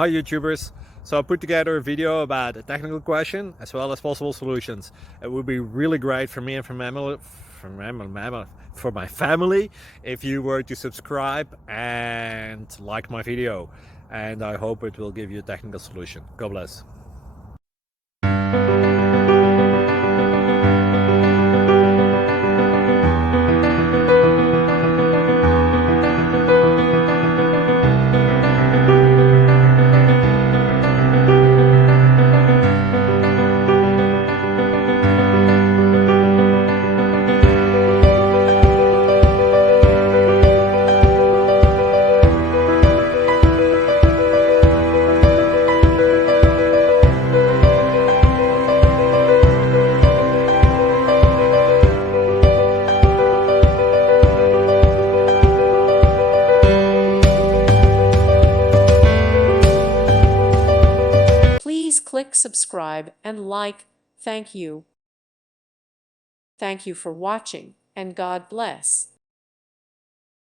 Hi YouTubers! So I put together a video about a technical question as well as possible solutions. It would be really great for me and for my family if you were to subscribe and like my video, and I hope it will give you a technical solution. God bless. Please click subscribe and like. Thank you. Thank you for watching, and God bless.